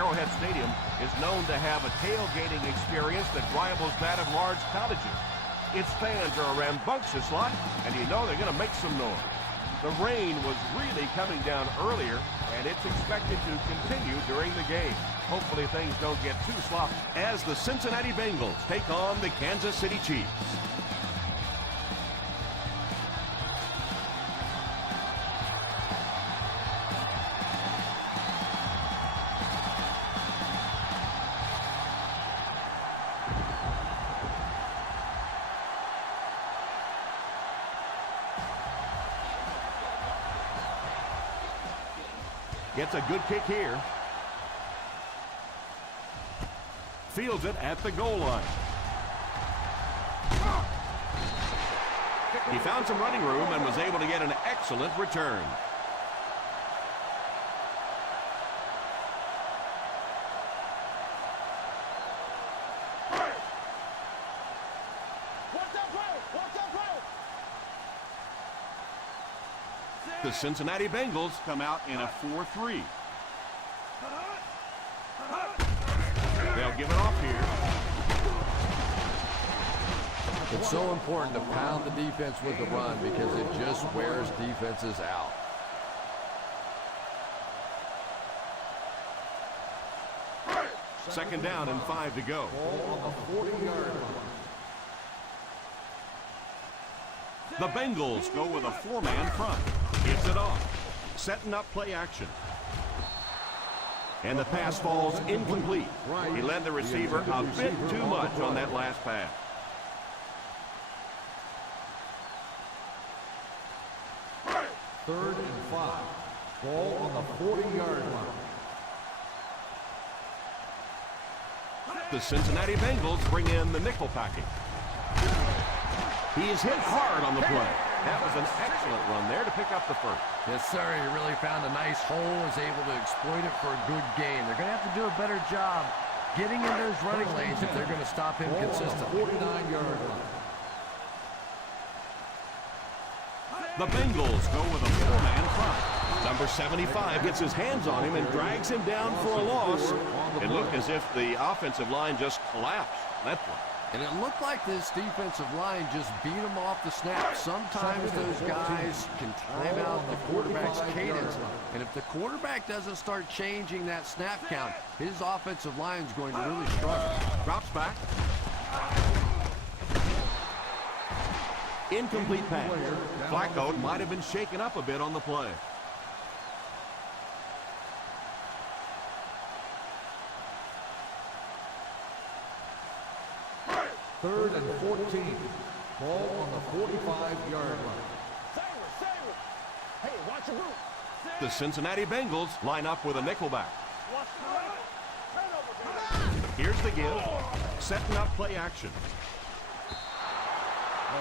Arrowhead Stadium is known to have a tailgating experience that rivals that of large colleges. Its fans are a rambunctious lot, and you know they're going to make some noise. The rain was really coming down earlier, and it's expected to continue during the game. Hopefully things don't get too sloppy as the Cincinnati Bengals take on the Kansas City Chiefs. Gets a good kick here. Fields it at the goal line. He found some running room and was able to get an excellent return. The Cincinnati Bengals come out in a 4-3. They'll give it off here. It's so important to pound the defense with the run because it just wears defenses out. Second down and 5 to go. The Bengals go with a 4-man front. Gives it off. Setting up play action. And the pass falls incomplete. He led the receiver a bit too much on that last pass. Third and 5. Ball on the 40-yard line. The Cincinnati Bengals bring in the nickel package. He is hit hard on the play. That was an excellent run there to pick up the first. Yes, sir. He really found a nice hole, was able to exploit it for a good gain. They're going to have to do a better job getting in those running lanes if they're going to stop him consistently. 49-yard line. The Bengals go with a 4-man front. Number 75 gets his hands on him and drags him down for a loss. It looked as if the offensive line just collapsed that play. And it looked like this defensive line just beat them off the snap. Sometimes those guys can time out the quarterback's cadence. And if the quarterback doesn't start changing that snap count, his offensive line is going to really struggle. Drops back. Incomplete pass. Flacco might have been shaken up a bit on the play. Third and 14. Ball on the 45-yard line. Hey, watch your group. The Cincinnati Bengals line up with a nickelback. Here's the give. Setting up play action.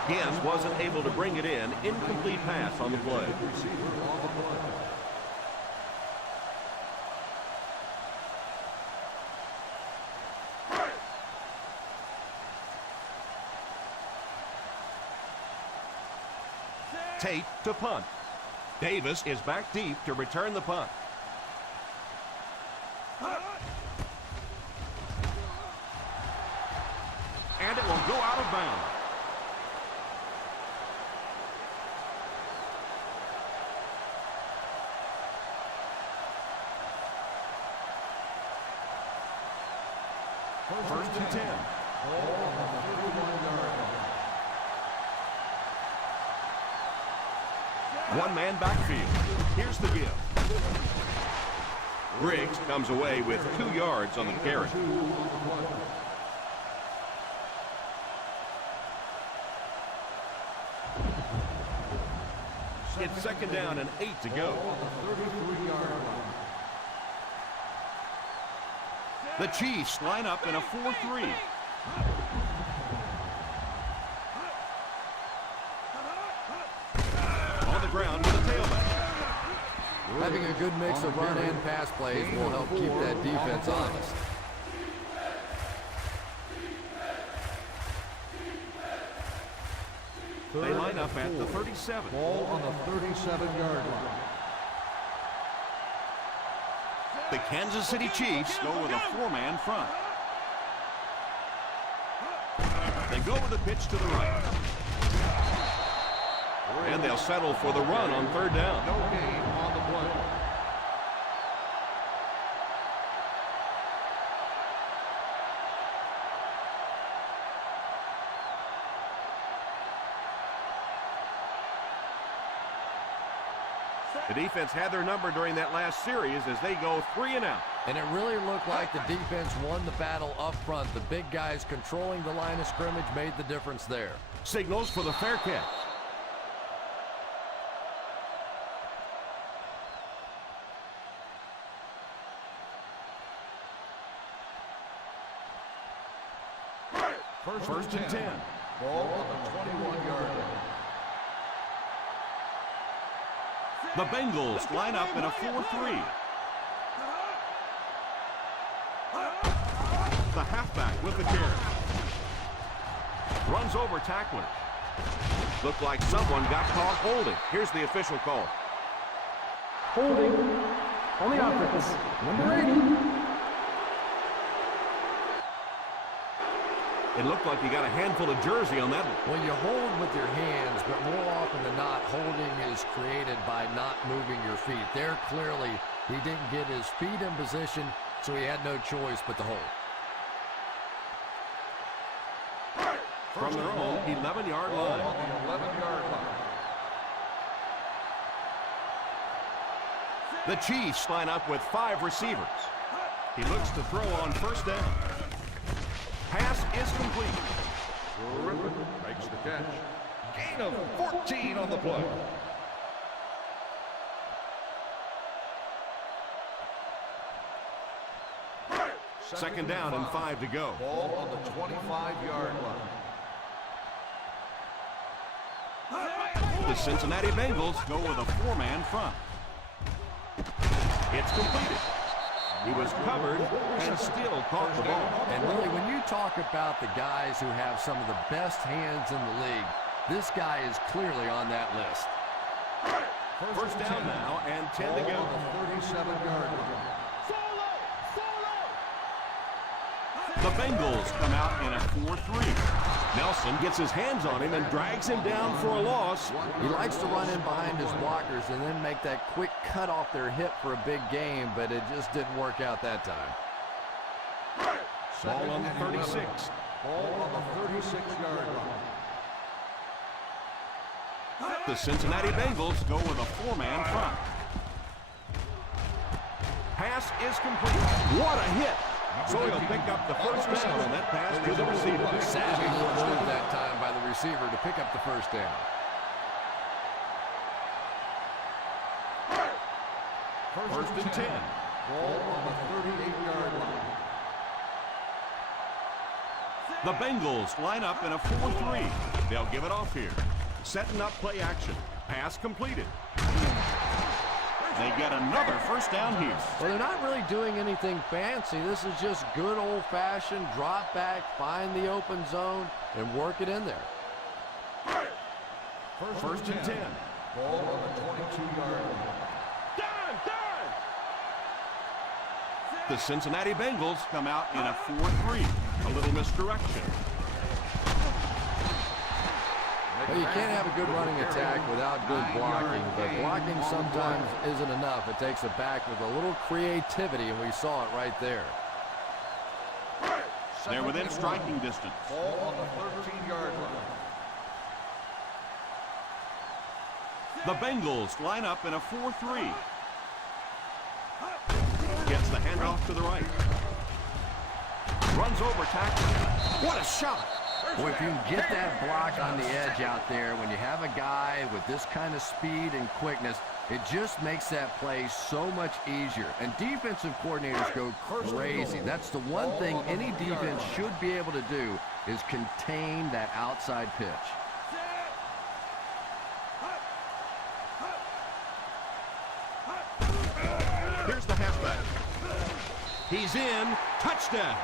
Again, wasn't able to bring it in. Incomplete pass on the play. Tate to punt. Davis is back deep to return the punt. And it will go out of bounds. First and 10. One-man backfield. Here's the give. Briggs comes away with 2 yards on the carry. It's second down and 8 to go. The Chiefs line up in a 4-3. On the ground with a tailback. Having a good mix of run and pass plays will help keep that defense honest. They line up at the 37. Ball on the 37-yard line. The Kansas City Chiefs go with a four-man front. They go with a pitch to the right. And they'll settle for the run on third down. No gain on the play. The defense had their number during that last series as they go 3 and out. And it really looked like the defense won the battle up front. The big guys controlling the line of scrimmage made the difference there. Signals for the fair catch. First and 10. Ball on the 21-yard line. The Bengals line up in a 4-3. The halfback with the carry. Runs over tacklers. Looked like someone got caught holding. Here's the official call. Holding on the offense, number 80. It looked like you got a handful of jersey on that one. Well, you hold with your hands, but more often than not, holding is created by not moving your feet. There, clearly, he didn't get his feet in position, so he had no choice but to hold. From their own 11-yard line. On the 11-yard line. The Chiefs line up with 5 receivers. He looks to throw on first down. Pass is complete. Griffin makes the catch. Gain of 14 on the play. Second down and 5 to go. Ball on the 25-yard line. The Cincinnati Bengals go with a four-man front. It's completed. He was covered and still caught the ball. And really, when you talk about the guys who have some of the best hands in the league, this guy is clearly on that list. First down now and 10 to go. On the 37-yard line. The Bengals come out in a 4-3. Nelson gets his hands on him and drags him down for a loss. He likes to run in behind his blockers and then make that quick cut off their hip for a big gain, but it just didn't work out that time. Ball on the 36. Ball on the 36-yard line. The Cincinnati Bengals go with a four-man front. Pass is complete. What a hit. So he'll pick up the first down on that pass to the receiver. Savvy move that time by the receiver to pick up the first down. First and 10. Ball on the 38-yard line. The Bengals line up in a 4-3. They'll give it off here. Setting up play action. Pass completed. They get another first down here. Well, they're not really doing anything fancy. This is just good old-fashioned drop back, find the open zone, and work it in there. First and 10. Ball on the 22-yard line. The Cincinnati Bengals come out in a 4-3. A little misdirection. Well, you can't have a good running attack without good blocking, but blocking sometimes isn't enough. It takes a back with a little creativity, and we saw it right there. They're within striking distance. Ball on the 13-yard line. The Bengals line up in a 4-3. Gets the handoff to the right. Runs over tackle. What a shot. Boy, if you can get that block on the edge out there, when you have a guy with this kind of speed and quickness, it just makes that play so much easier. And defensive coordinators go crazy. That's the one thing any defense should be able to do is contain that outside pitch. Here's the halfback. He's in. Touchdown.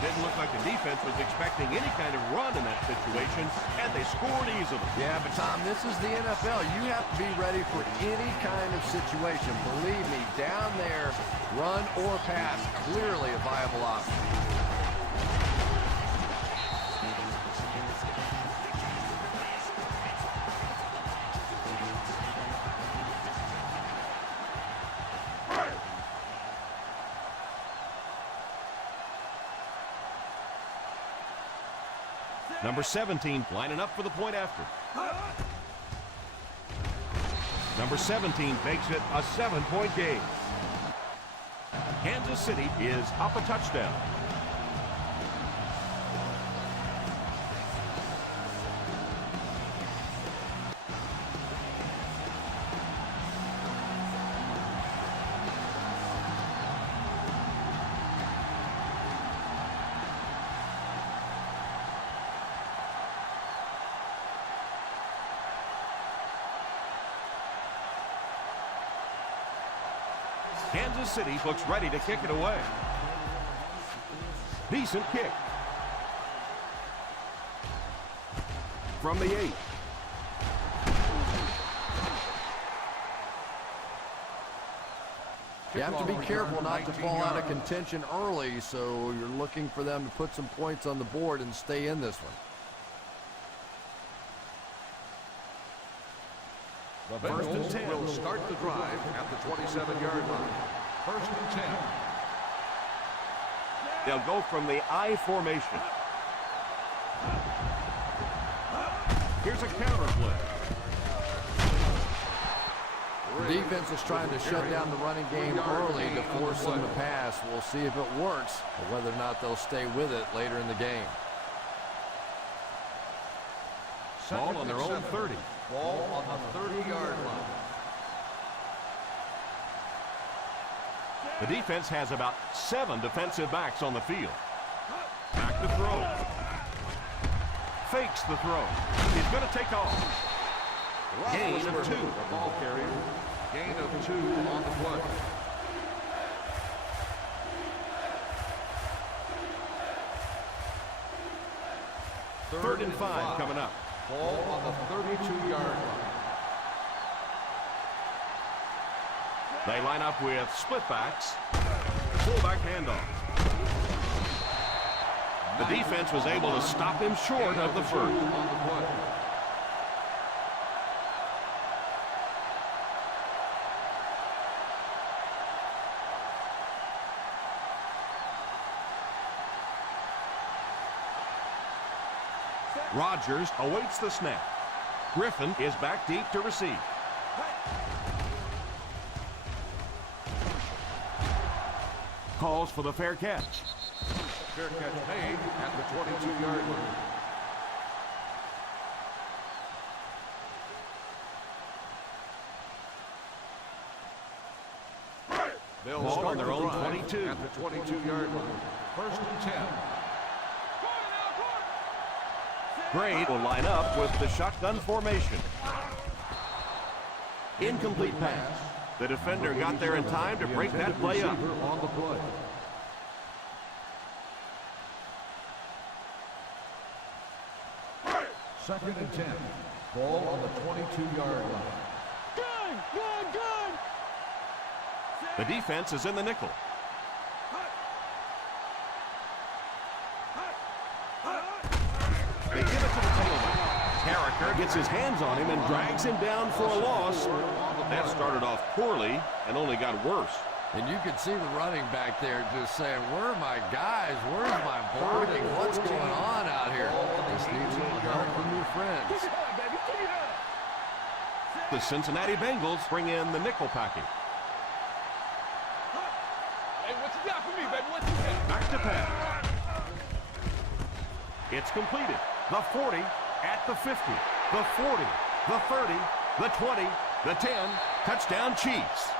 Didn't look like the defense was expecting any kind of run in that situation, and they scored easily. Yeah, but Tom, this is the NFL. You have to be ready for any kind of situation. Believe me, down there, run or pass, clearly a viable option. Number 17 lining up for the point after. Number 17 makes it a 7-point game. Kansas City is up a touchdown. Kansas City looks ready to kick it away. Decent kick. From the 8. You have to be careful not to fall out of contention early, so you're looking for them to put some points on the board and stay in this one. The Bengals will start the drive at the 27-yard line. First and 10. They'll go from the I formation. Here's a counter play. The defense is trying to shut down the running game early to force them to pass. We'll see if it works, or whether or not they'll stay with it later in the game. Ball on their own 30. Ball on the 30-yard line. The defense has about 7 defensive backs on the field. Back to throw. Fakes the throw. He's going to take off. Gain of 2. The ball carrier. Gain of 2 on the play. Third and 5 coming up. Ball on the 32-yard line. They line up with split backs. Fullback handoff. The defense was able to stop him short of the first. Rodgers awaits the snap. Griffin is back deep to receive. Calls for the fair catch. Fair catch made at the 22-yard line. They'll Ball start on their own drive 22. at the 22-yard line. First and 10. Gray will line up with the shotgun formation. Incomplete pass. The defender got there in time to break that play up. On the play. Second and 10. Ball on the 22-yard line. The defense is in the nickel. They give it to the tailback. Carricker gets his hands on him and drags him down for a loss. That started off poorly and only got worse. And you could see the running back there just saying, where are my guys? Where's my blocking? What's going on out here? This needs a little help from your friends. The Cincinnati Bengals bring in the nickel packing. Hey, what you got for me, baby? What you got? Back to pass. It's completed. The 40 at the 50. The 40. The 30. The 20. The 10. Touchdown Chiefs.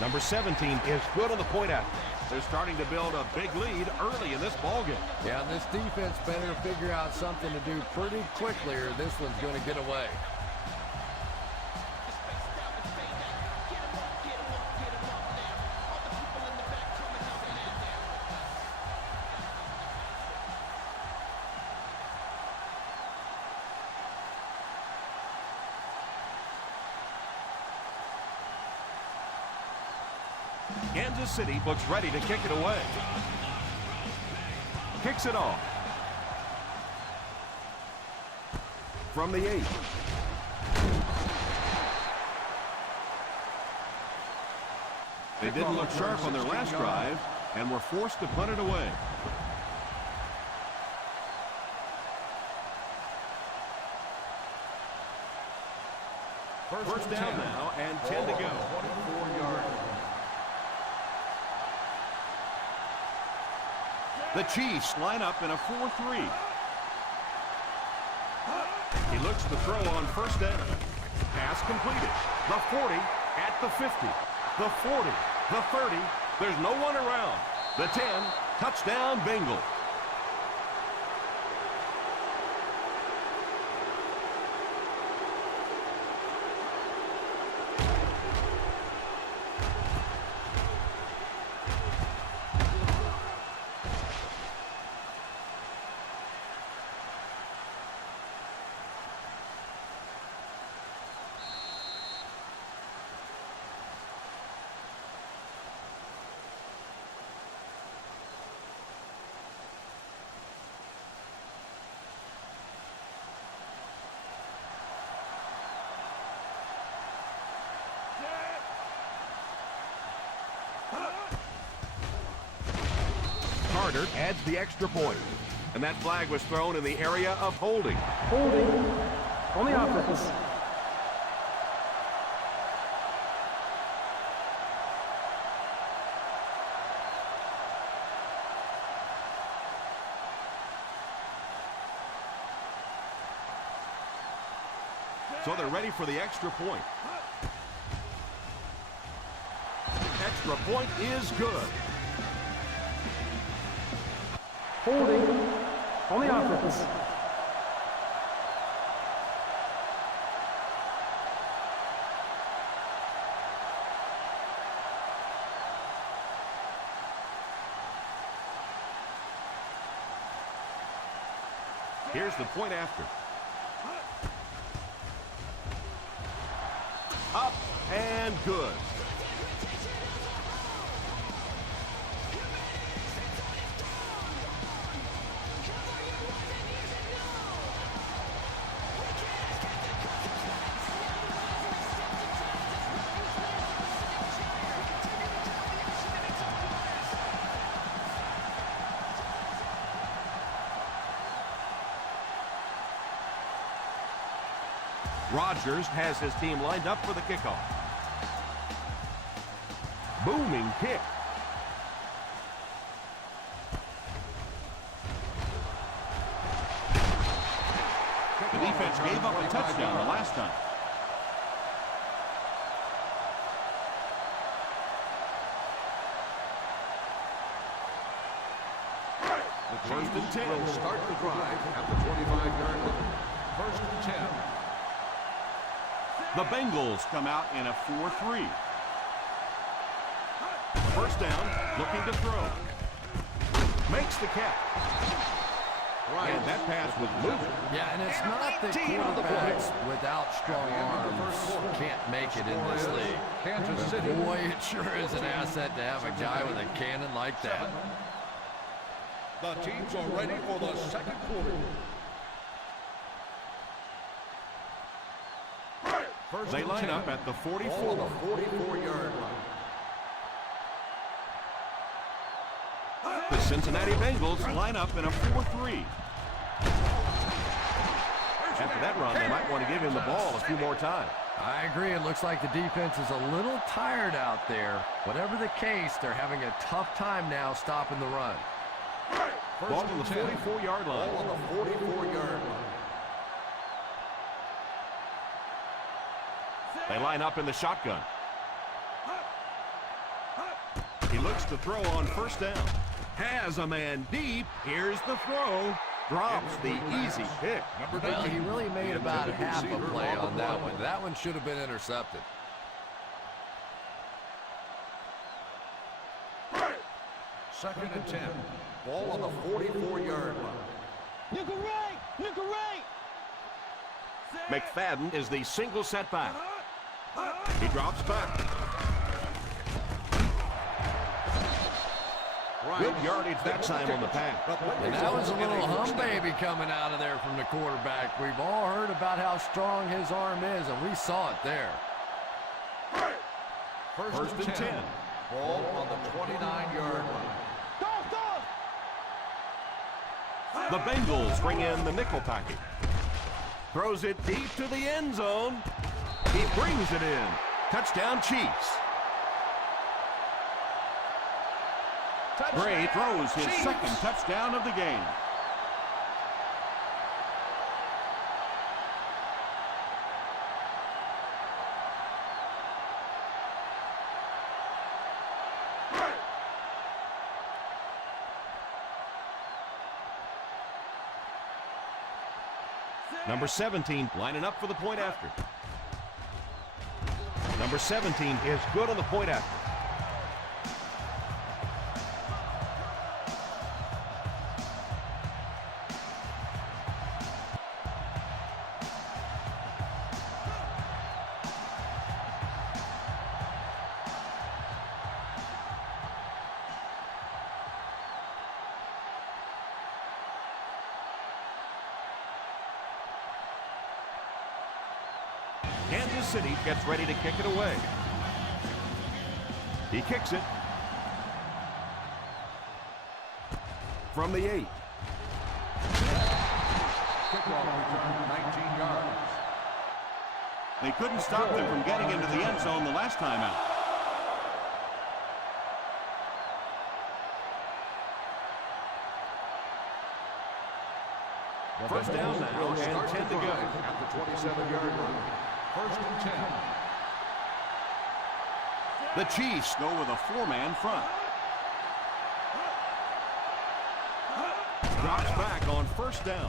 Number 17 is good on the point out. They're starting to build a big lead early in this ballgame. Yeah, and this defense better figure out something to do pretty quickly or this one's going to get away. Kansas City looks ready to kick it away. Kicks it off. From the 8. They didn't look sharp on their last drive and were forced to punt it away. First down now and 10 to go. 24 yards. The Chiefs line up in a 4-3. He looks to throw on first down. Pass completed. The 40 at the 50. The 40. The 30. There's no one around. The 10. Touchdown Bengals. Carter adds the extra point. And that flag was thrown in the area of holding. Holding on the offense. So they're ready for the extra point. Extra point is good. Holding on the offense. Here's the point after. Up and good. Rodgers has his team lined up for the kickoff. Booming kick. The defense gave up a touchdown the last time. The Chiefs will start the drive at the 25-yard line. First and 10. The Bengals come out in a 4-3. First down, looking to throw. Makes the catch. And that pass was moving. Yeah, and it's not that quarterbacks without strong arms can't make it in this league. Kansas City. Boy, it sure is an asset to have a guy with a cannon like that. The teams are ready for the second quarter. They line up at the 44. On the 44-yard line. The Cincinnati Bengals line up in a 4-3. After that run, they might want to give him the ball a few more times. I agree. It looks like the defense is a little tired out there. Whatever the case, they're having a tough time now stopping the run. Ball on the 44-yard line. Ball on the 44-yard line. They line up in the shotgun. He looks to throw on first down. Has a man deep. Here's the throw. Drops the easy pick. Well, he really made about half a play on that one. That one should have been intercepted. Second and 10. Ball on the 44-yard line. Nickel right! Nickel right! McFadden is the single setback. He drops back. Good yardage that time on the pass. And that was a little hum baby coming out of there from the quarterback. We've all heard about how strong his arm is, and we saw it there. First and 10. Ball on the 29-yard line. The Bengals bring in the nickel package. Throws it deep to the end zone. He brings it in. Touchdown Chiefs. Gray throws his second touchdown of the game. Number 17 lining up for the point after. Number 17 is good on the point after. Kansas City gets ready to kick it away. He kicks it from the 8. Kickoff return, 19 yards. They couldn't stop them from getting into the end zone the last time out. First down now and 10 to go. At the 27-yard line. First and 10. The Chiefs go with a 4-man front. Drops back on first down.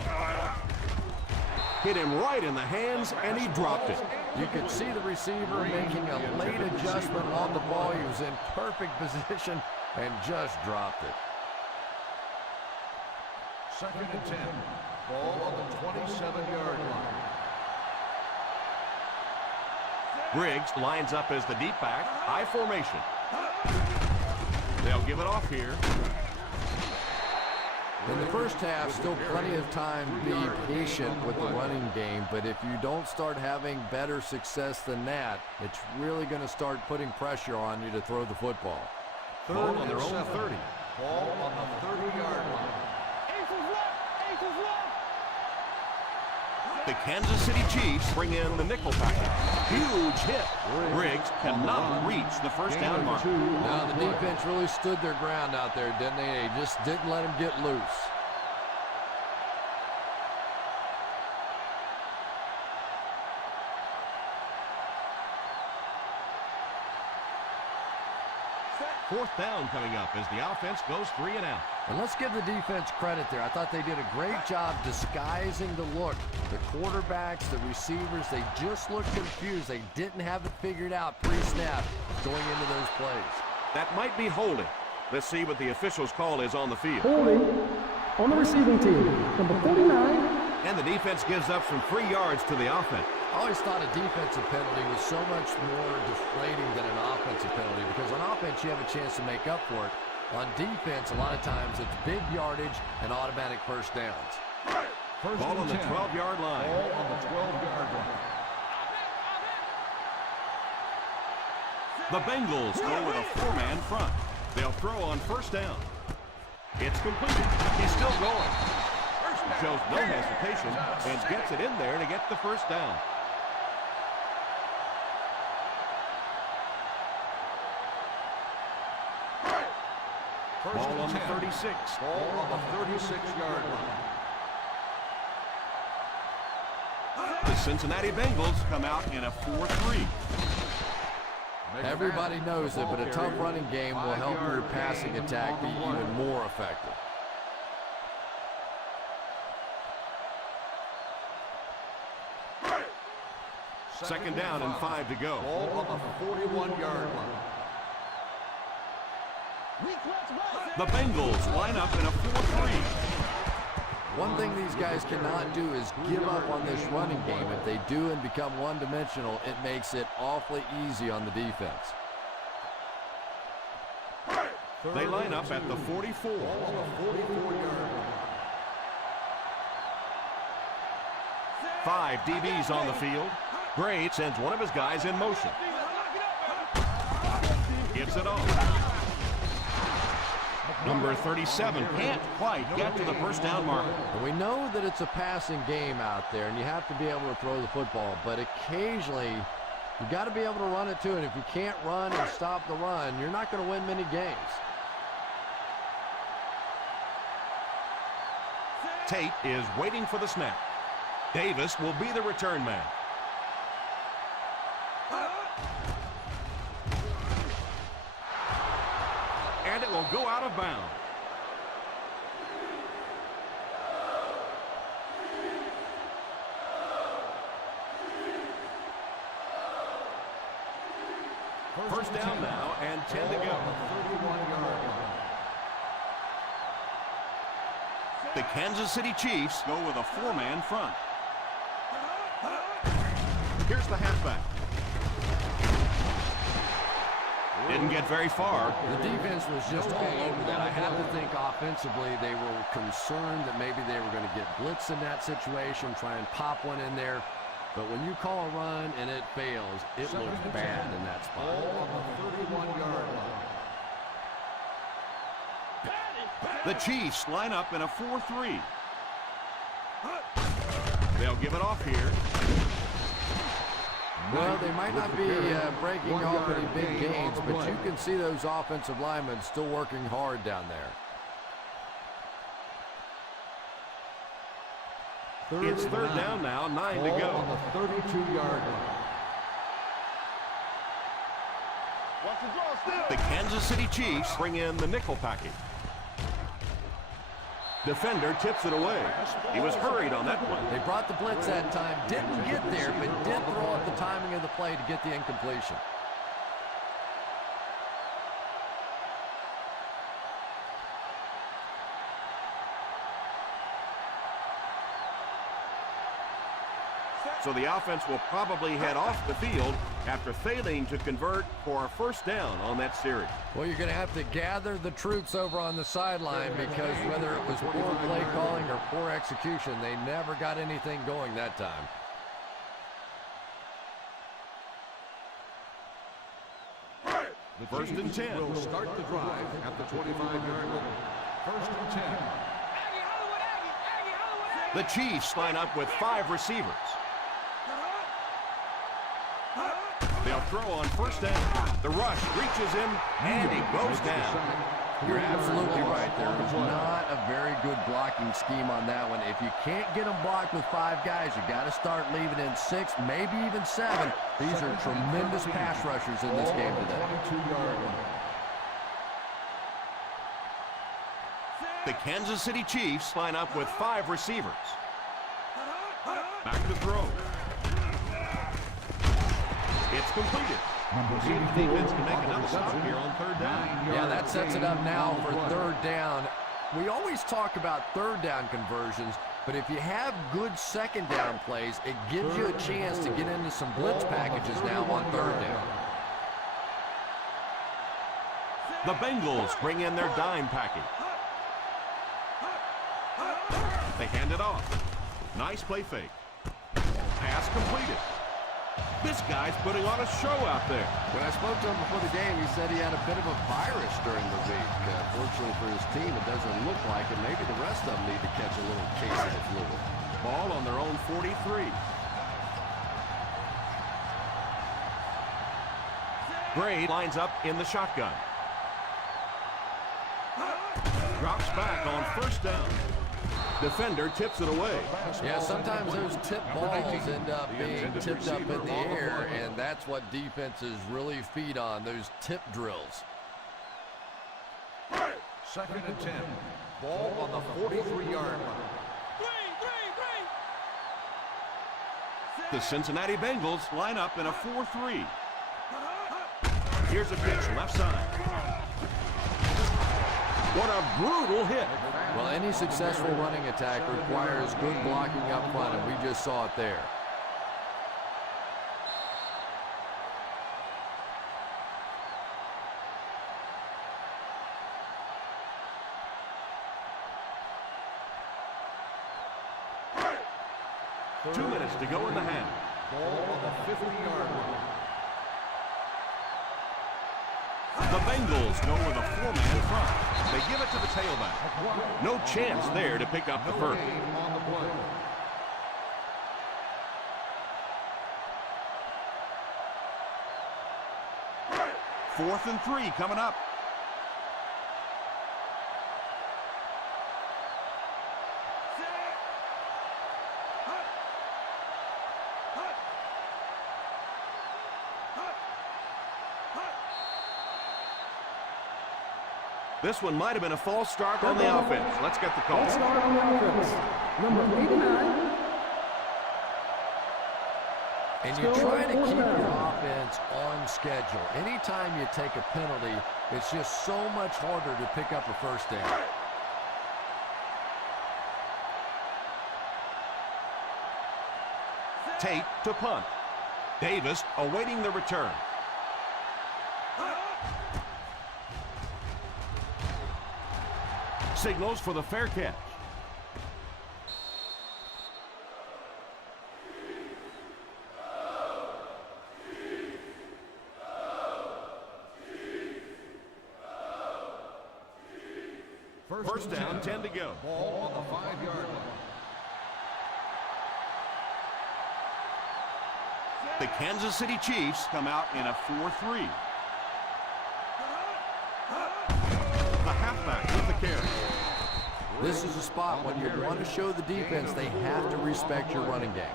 Hit him right in the hands, and he dropped it. You could see the receiver making a late adjustment on the ball. He was in perfect position and just dropped it. Second and 10. Ball on the 27-yard line. Briggs lines up as the deep back, high formation. They'll give it off here. In the first half, still plenty of time to be patient with the running game, but if you don't start having better success than that, it's really going to start putting pressure on you to throw the football. Ball on their own 30. Ball on the 30-yard line. The Kansas City Chiefs bring in the nickel package. Huge hit. Briggs cannot reach the first down mark. Now, the defense really stood their ground out there, didn't they? They just didn't let him get loose. Fourth down coming up as the offense goes 3 and out. And let's give the defense credit there. I thought they did a great job disguising the look. The quarterbacks, the receivers, they just looked confused. They didn't have it figured out pre-snap going into those plays. That might be holding. Let's see what the official's call is on the field. Holding on the receiving team, number 49. And the defense gives up some 3 yards to the offense. I always thought a defensive penalty was so much more deflating than an offensive penalty because on offense you have a chance to make up for it. On defense, a lot of times it's big yardage and automatic first downs. Ball on the 12-yard line. Ball on the 12-yard line. The Bengals go with a 4-man front. They'll throw on first down. It's completed. He's still going. Shows no hesitation and gets it in there to get the first down. Ball on the 36. Ball on the 36-yard line. The Cincinnati Bengals come out in a 4-3. Everybody knows it, but a tough running game will help your passing attack be even more effective. Second down and 5 to go. Ball on the 41-yard line. The Bengals line up in a 4-3. One thing these guys cannot do is give up on this running game. If they do and become one-dimensional, it makes it awfully easy on the defense. They line up at the 44. Ball on the 44-yard line. 5 DBs on the field. Gray sends one of his guys in motion. Gets it off. Number 37 can't quite get to the first down marker. We know that it's a passing game out there, and you have to be able to throw the football, but occasionally you got to be able to run it too, and if you can't run and stop the run, you're not going to win many games. Tate is waiting for the snap. Davis will be the return man. And it will go out of bounds. First down now and 10 to go. The Kansas City Chiefs go with a 4-man front. Here's the halfback. Didn't get very far. The defense was just all over that. I have to think offensively they were concerned that maybe they were going to get blitzed in that situation, try and pop one in there. But when you call a run and it fails, it looks bad in that spot. Ball on the 31-yard line. The Chiefs line up in a 4-3. They'll give it off here. Well, they might not be breaking off any big gains, but you can see those offensive linemen still working hard down there. It's third down now, 9 to go. On the 32-yard line. The Kansas City Chiefs bring in the nickel package. Defender tips it away. He was hurried on that one. They brought the blitz that time, didn't get there, but did throw up the timing of the play to get the incompletion. So the offense will probably head off the field after failing to convert for a first down on that series. Well, you're going to have to gather the troops over on the sideline because whether it was poor play calling or poor execution, they never got anything going that time. First and 10. Will start the drive at the 25-yard line. First and 10. The Chiefs line up with 5 receivers. They'll throw on first down. The rush reaches him, and he goes down. You're absolutely right. There was not a very good blocking scheme on that one. If you can't get them blocked with 5 guys, you got to start leaving in 6, maybe even 7. These are tremendous pass rushers in this game today. 22-yard line. The Kansas City Chiefs line up with 5 receivers. Back to throw. It's completed. Defense can make another stop here on third down. Yeah, that sets it up now for third down. We always talk about third down conversions, but if you have good second down plays, it gives you a chance to get into some blitz packages now on third down. The Bengals bring in their dime package. They hand it off. Nice play fake. Pass completed. This guy's putting on a show out there. When I spoke to him before the game, he said he had a bit of a virus during the week. Fortunately for his team, it doesn't look like it. Maybe the rest of them need to catch a little case of the flu. Ball on their own 43. Gray lines up in the shotgun. Drops back on first down. Defender tips it away. Yeah, sometimes those tip balls end up being tipped up in the air, and that's what defenses really feed on, those tip drills. 2nd and 10. Ball on the 43-yard line. The Cincinnati Bengals line up in a 4-3. Here's a pitch left side. What a brutal hit. Well, any successful running attack requires good blocking up front, and we just saw it there. Two minutes to go in the half. Ball on the 50-yard line. The Bengals go with a 4-man front. They give it to the tailback. No chance there to pick up the first. Gain on the play. Fourth and 3 coming up. This one might have been a false start on the offense. Let's get the call. False start on the offense. Number 89. And you try to keep your offense on schedule. Anytime you take a penalty, it's just so much harder to pick up a first down. Tate to punt. Davis awaiting the return. Signals for the fair catch. First down, 10 to go. Ball on the 5-yard line. The Kansas City Chiefs come out in a 4-3. The halfback with the carry. This is a spot when you want to show the defense they have to respect your running game.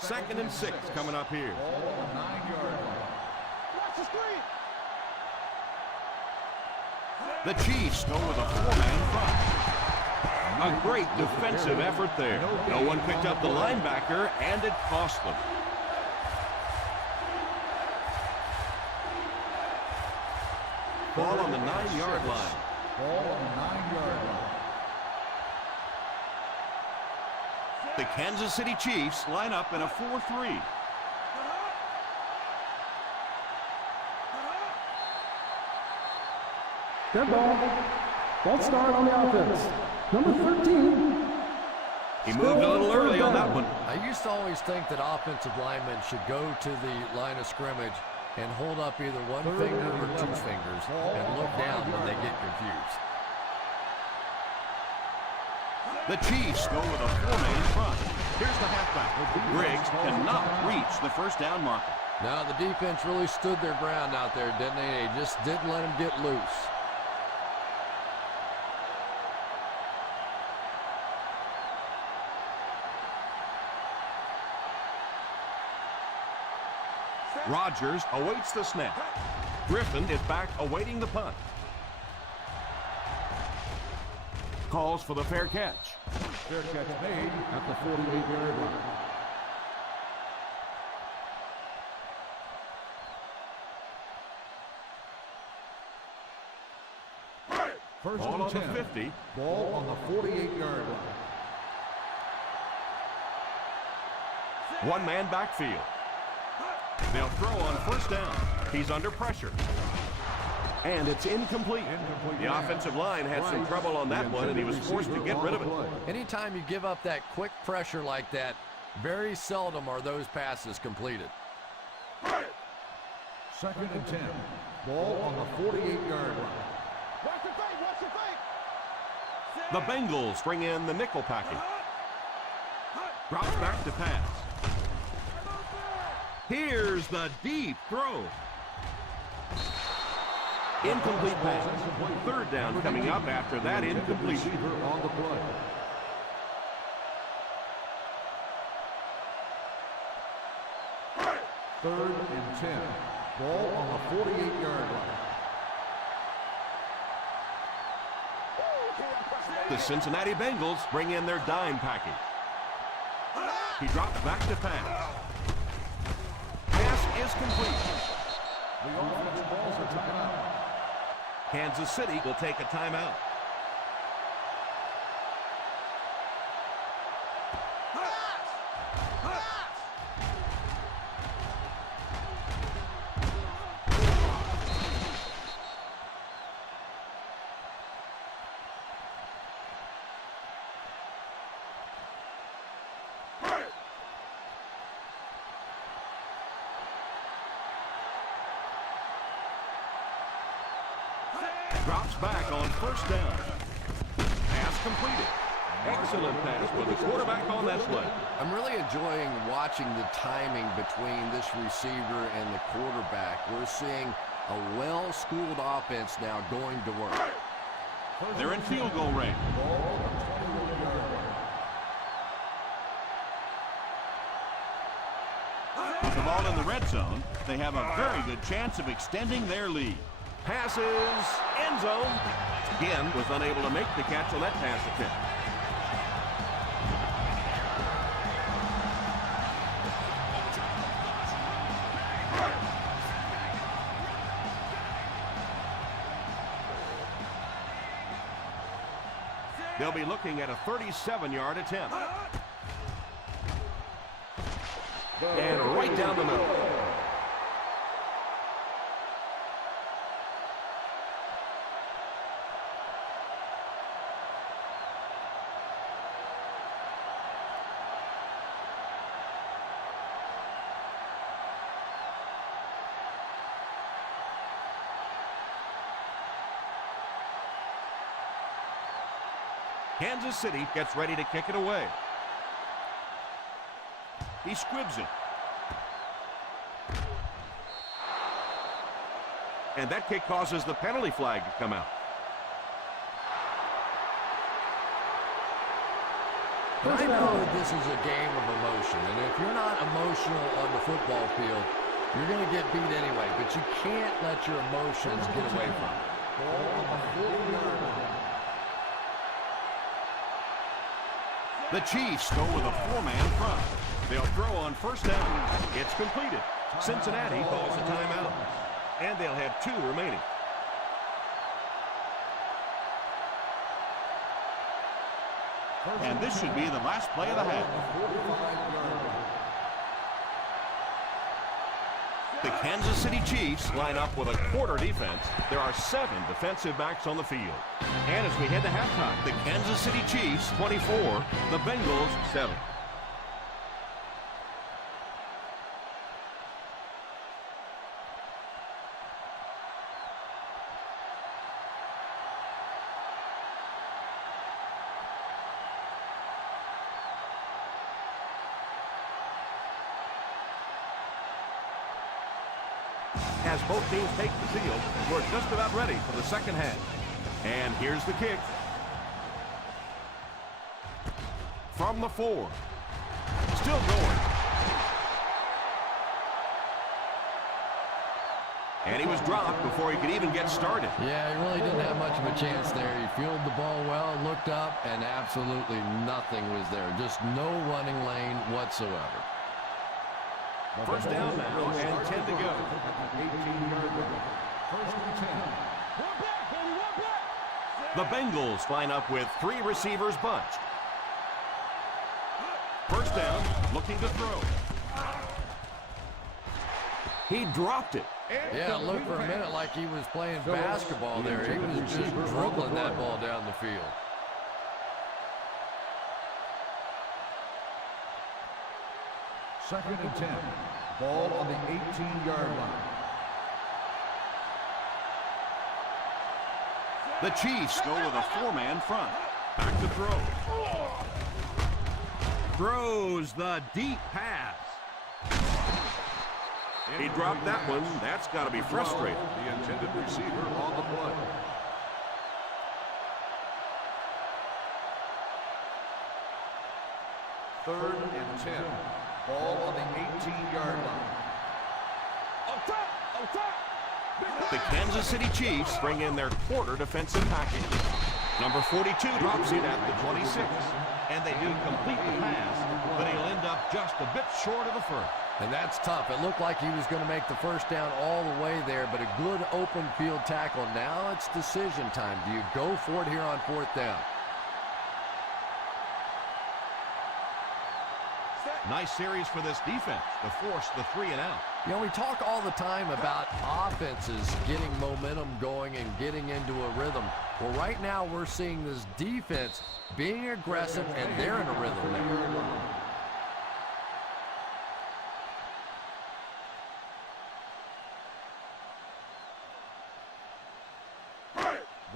Second and 6 coming up here. Ball on the 9-yard line. The Chiefs go with a 4-man front. A great defensive effort there. No one picked up the linebacker, and it cost them. Ball on the 9-yard line. Ball on the 9-yard line. The Kansas City Chiefs line up in a 4-3. Dead ball. False start on the offense. Number 13. He moved a little early on that one. I used to always think that offensive linemen should go to the line of scrimmage and hold up either one finger or two fingers and look down when they get confused. The Chiefs go with a 4-man front. Here's the halfback. Griggs cannot reach the first down marker. Now the defense really stood their ground out there, didn't they? They just didn't let him get loose. Rodgers awaits the snap. Griffin is back awaiting the punt. Calls for the fair catch. Fair catch made at the 48-yard line. First Ball and on 10. the 50. Ball on the 48-yard line. One man backfield. They'll throw on first down. He's under pressure. And it's incomplete. The offensive line had some trouble on that one, and he was forced to get rid of it. Anytime you give up that quick pressure like that, very seldom are those passes completed. Second and 10. Ball on the 48-yard line. The Bengals bring in the nickel package. Drops back to pass. Here's the deep throw. Incomplete pass. Third down coming up after that incompletion. Receiver on the play. Third and 10. Ball on the 48-yard line. The Cincinnati Bengals bring in their dime package. He drops back to pass. Pass is complete. The offense balls a timeout. Kansas City will take a timeout. Drops back on first down. Pass completed. Excellent pass for the quarterback on that play. I'm really enjoying watching the timing between this receiver and the quarterback. We're seeing a well-schooled offense now going to work. They're in field goal range. With the ball in the red zone, they have a very good chance of extending their lead. Passes, end zone. Again, was unable to make the catch on that pass attempt. They'll be looking at a 37-yard attempt. And right down the middle. Kansas City gets ready to kick it away. He squibs it. And that kick causes the penalty flag to come out. I know this is a game of emotion, and if you're not emotional on the football field, you're going to get beat anyway, but you can't let your emotions get away from you. The Chiefs go with a four-man front. They'll throw on first down. It's completed. Cincinnati calls a timeout. And they'll have 2 remaining. And this should be the last play of the half. The Kansas City Chiefs line up with a quarter defense. There are 7 defensive backs on the field. And as we head to halftime, the Kansas City Chiefs 24, the Bengals 7. As both teams take the field, we're just about ready for the second half. And here's the kick. From the 4. Still going. And he was dropped before he could even get started. Yeah, he really didn't have much of a chance there. He fielded the ball well, looked up, and absolutely nothing was there. Just no running lane whatsoever. First down now, and 10 to go. 18-yard line. First and 10. The Bengals line up with 3 receivers bunched. First down, looking to throw. He dropped it. Yeah, it looked for a minute like he was playing basketball there. He was just dribbling that ball down the field. Second and 10. Ball on the 18-yard line. The Chiefs go with a 4-man front. Back to throw. Throws the deep pass. He dropped that one. That's got to be frustrating. The intended receiver on the play. Third and 10. Ball on the 18-yard line. The Kansas City Chiefs bring in their quarter defensive package. Number 42 drops in at the 26. And they do complete the pass, but he'll end up just a bit short of the first. And that's tough. It looked like he was going to make the first down all the way there, but a good open field tackle. Now it's decision time. Do you go for it here on fourth down? Nice series for this defense to force the 3 and out. You know, we talk all the time about offenses getting momentum going and getting into a rhythm. Well, right now we're seeing this defense being aggressive, and they're in a rhythm there.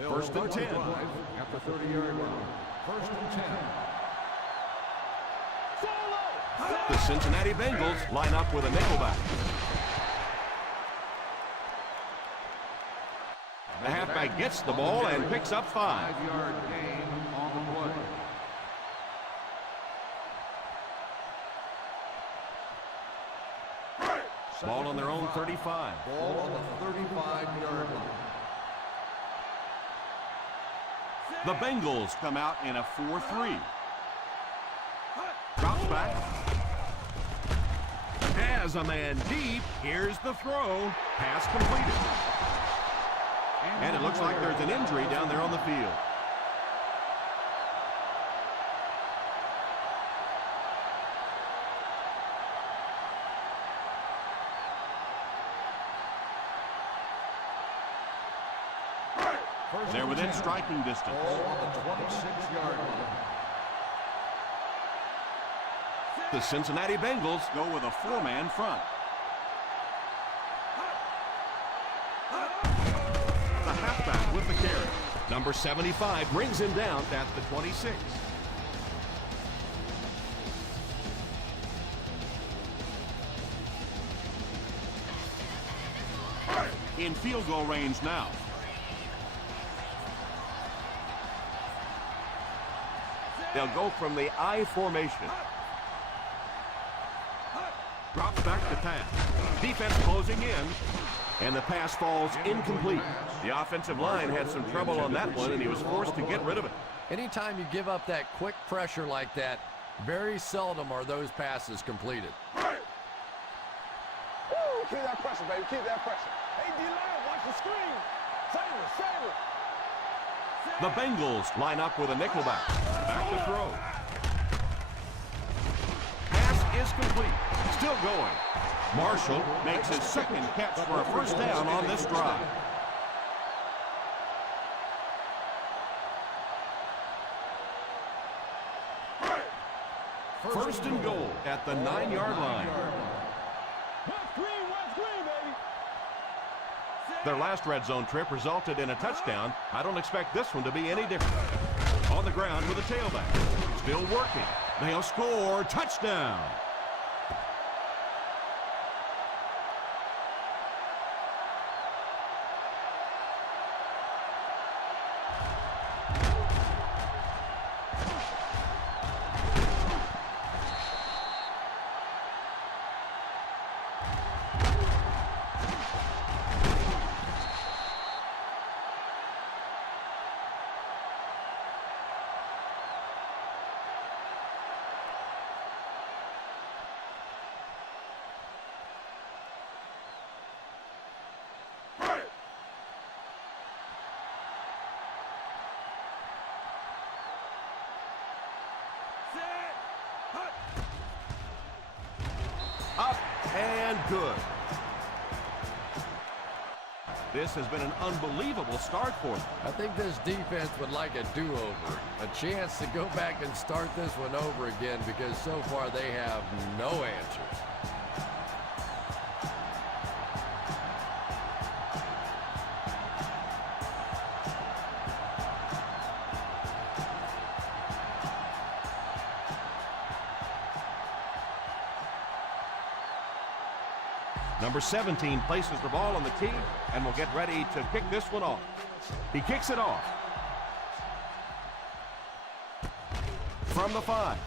First and 10. At the 30-yard line. First and 10. The Cincinnati Bengals line up with a nickelback. The halfback gets the ball and picks up 5. 5-yard gain on the play. Ball on their own 35. Ball on the 35-yard line. The Bengals come out in a 4-3. Drops back. Has a man deep. Here's the throw. Pass completed. And it looks like there's an injury down there on the field. They're within striking distance. Ball on the 26-yard line. The Cincinnati Bengals go with a 4-man front. The halfback with the carry. Number 75 brings him down at the 26. In field goal range now. They'll go from the I formation. Drops back to pass. Defense closing in. And the pass falls incomplete. The offensive line had some trouble on that one, and he was forced to get rid of it. Anytime you give up that quick pressure like that, very seldom are those passes completed. Woo! Keep that pressure, baby. Keep that pressure. Hey, D-line, watch the screen. Save it. The Bengals line up with a nickelback. Back to throw. Pass is complete. Still going. Marshall makes his second catch for a first down on this drive. First and goal at the 9-yard line. West green, baby. Their last red zone trip resulted in a touchdown. I don't expect this one to be any different. On the ground with a tailback. Still working. They'll score. Touchdown. Up and good. This has been an unbelievable start for them. I think this defense would like a do-over, a chance to go back and start this one over again, because so far they have no answers. Number 17 places the ball on the tee and will get ready to kick this one off. He kicks it off. From the 5.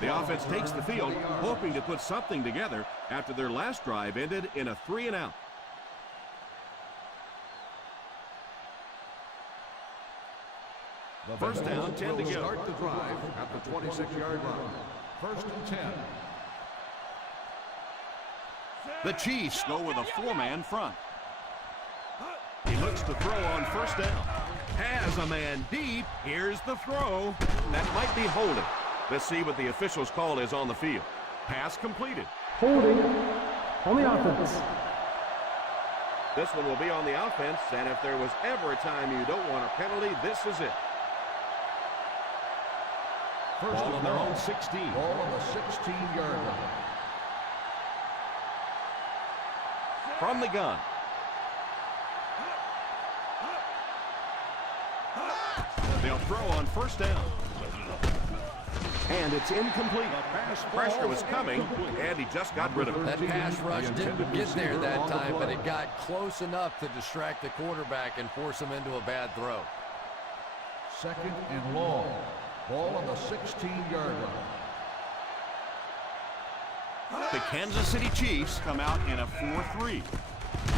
The offense takes the field, hoping to put something together after their last drive ended in a 3-and-out. First down, 10 to go. Start the drive at the 26-yard line. First and 10. The Chiefs go with a 4-man front. He looks to throw on first down. Has a man deep. Here's the throw. That might be holding. Let's see what the official's call is on the field. Pass completed. Holding on the offense. This one will be on the offense, and if there was ever a time you don't want a penalty, this is it. First Ball on their own 16. Ball on the 16-yard line. From the gun. They'll throw on first down. And it's incomplete. Pressure was coming, and he just got rid of it. That pass rush didn't get there that time, but it got close enough to distract the quarterback and force him into a bad throw. Second and long. Ball on the 16-yard line. The Kansas City Chiefs come out in a 4-3.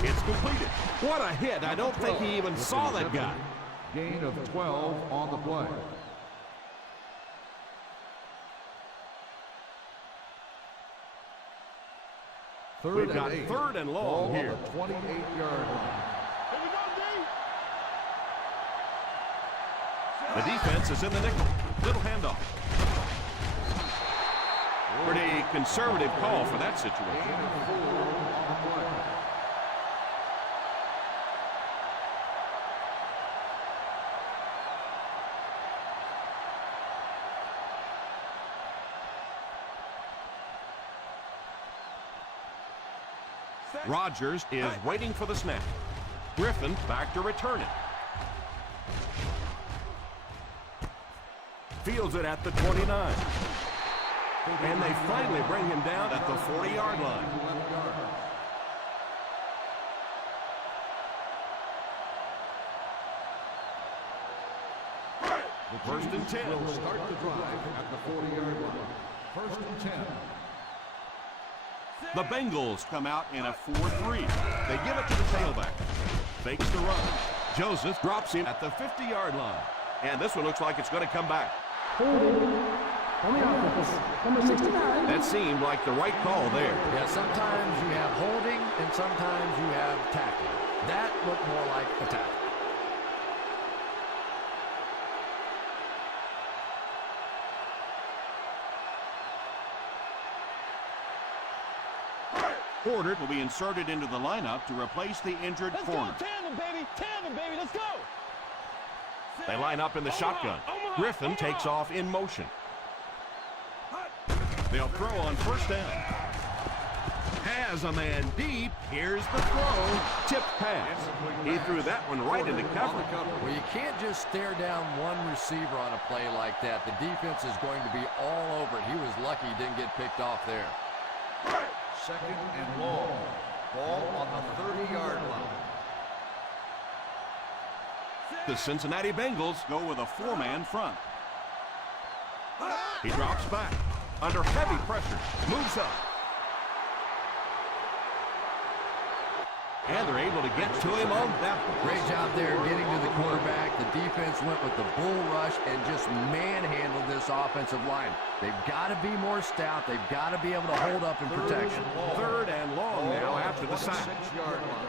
It's completed. What a hit. I don't think he even saw that guy. Gain of 12 on the play. We've got 3rd and long here. Ball on the 28-yard line. The defense is in the nickel. Little handoff. Pretty conservative call for that situation. Gain of 4 on the play. Rodgers is waiting for the snap. Griffin back to return it. Fields it at the 29. And they finally bring him down at the 40-yard line. First and 10. Will start the drive at the 40-yard line. First and 10. The Bengals come out in a 4-3. They give it to the tailback. Fakes the run. Joseph drops him at the 50-yard line. And this one looks like it's going to come back. Holding on the offense. Number 69. That seemed like the right call there. Yeah, sometimes you have holding and sometimes you have tackling. That looked more like a tackle. Porter will be inserted into the lineup to replace the injured corner. Tandem, baby! Tandem, baby! Let's go! They line up in the shotgun. Griffin takes off in motion. They'll throw on first down. Has a man deep. Here's the throw. Tip pass. He threw that one right into cover. Well, you can't just stare down one receiver on a play like that. The defense is going to be all over it. He was lucky he didn't get picked off there. Second and long. Ball on the 30-yard line. The Cincinnati Bengals go with a 4-man front. He drops back. Under heavy pressure. Moves up. And they're able to get to him on that one. Great job there getting to the quarterback. The defense went with the bull rush and just manhandled this offensive line. They've got to be more stout. They've got to be able to hold up in protection. 3rd and long now after the sack. 6-yard line.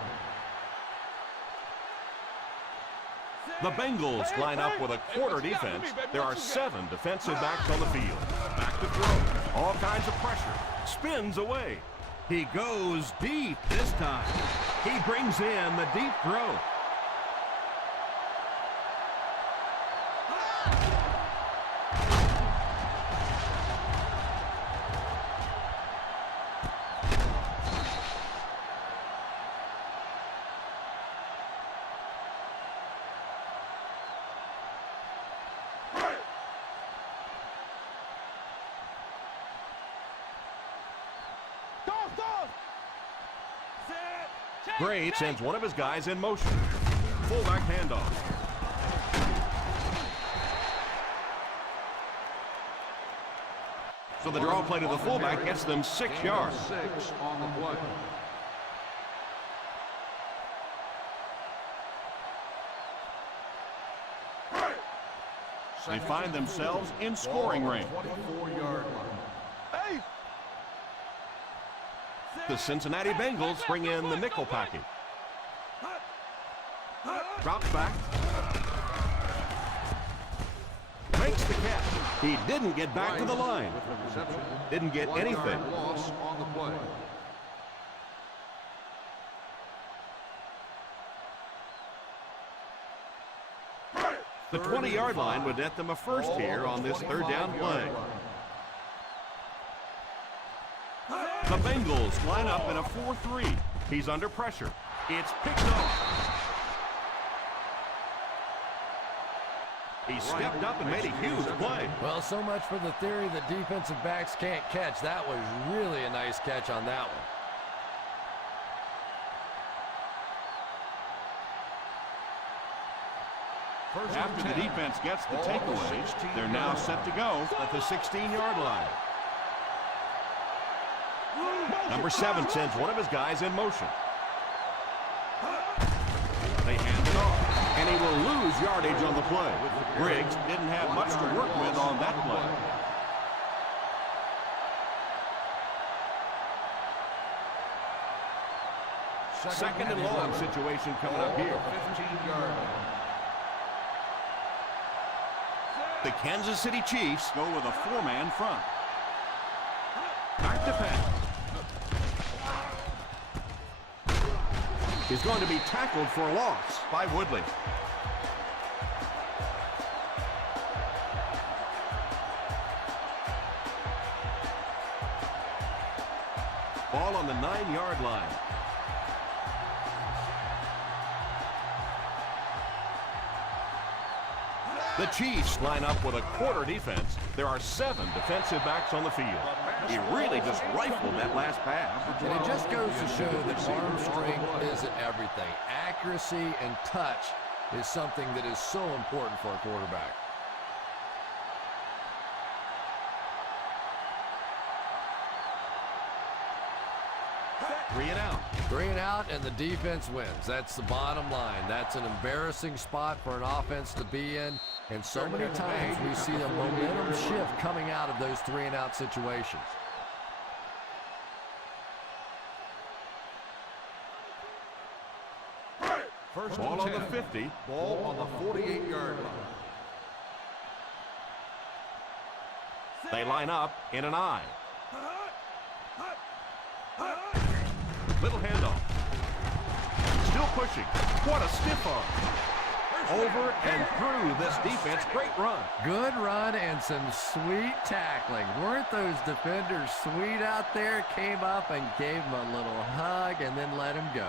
The Bengals line up with a quarter defense. There are 7 defensive backs on the field. Back to throw. All kinds of pressure. Spins away. He goes deep this time. He brings in the deep throw. Gray sends one of his guys in motion. Fullback handoff. So the draw play to the fullback gets them 6 yards. 6 on the play. They find themselves in scoring range. 24-yard line. Hey! The Cincinnati Bengals bring in the nickel package. Drops back. Makes the catch. He didn't get back to the line. With the reception. Didn't get 1 anything. yard loss on the play. The 20-yard line would net them a first here on this third down play. The Bengals line up in a 4-3. He's under pressure. It's picked off. He stepped up and made a huge play. Well, so much for the theory that defensive backs can't catch. That was really a nice catch on that one. After the defense gets the takeaway, they're now set to go at the 16-yard line. Number 7 sends one of his guys in motion. They hand it off, and he will lose yardage on the play. Briggs didn't have much to work with on that play. Second and long situation coming up here. 15-yard line. The Kansas City Chiefs go with a 4-man front. Back to pass. Is going to be tackled for a loss by Woodley. Ball on the 9-yard line. The Chiefs line up with a quarter defense. There are 7 defensive backs on the field. He really just rifled that last pass. And it just goes to show that arm strength isn't everything. Accuracy and touch is something that is so important for a quarterback. Three and out. 3 and out, and the defense wins. That's the bottom line. That's an embarrassing spot for an offense to be in. And so many times we see a momentum shift coming out of those 3 and out situations. First Ball and on the 10. 50. Ball on the 48-yard line. They line up in an I. Little handoff. Still pushing. What a stiff arm. Over and through this defense. Great run. Good run and some sweet tackling. Weren't those defenders sweet out there? Came up and gave him a little hug and then let him go.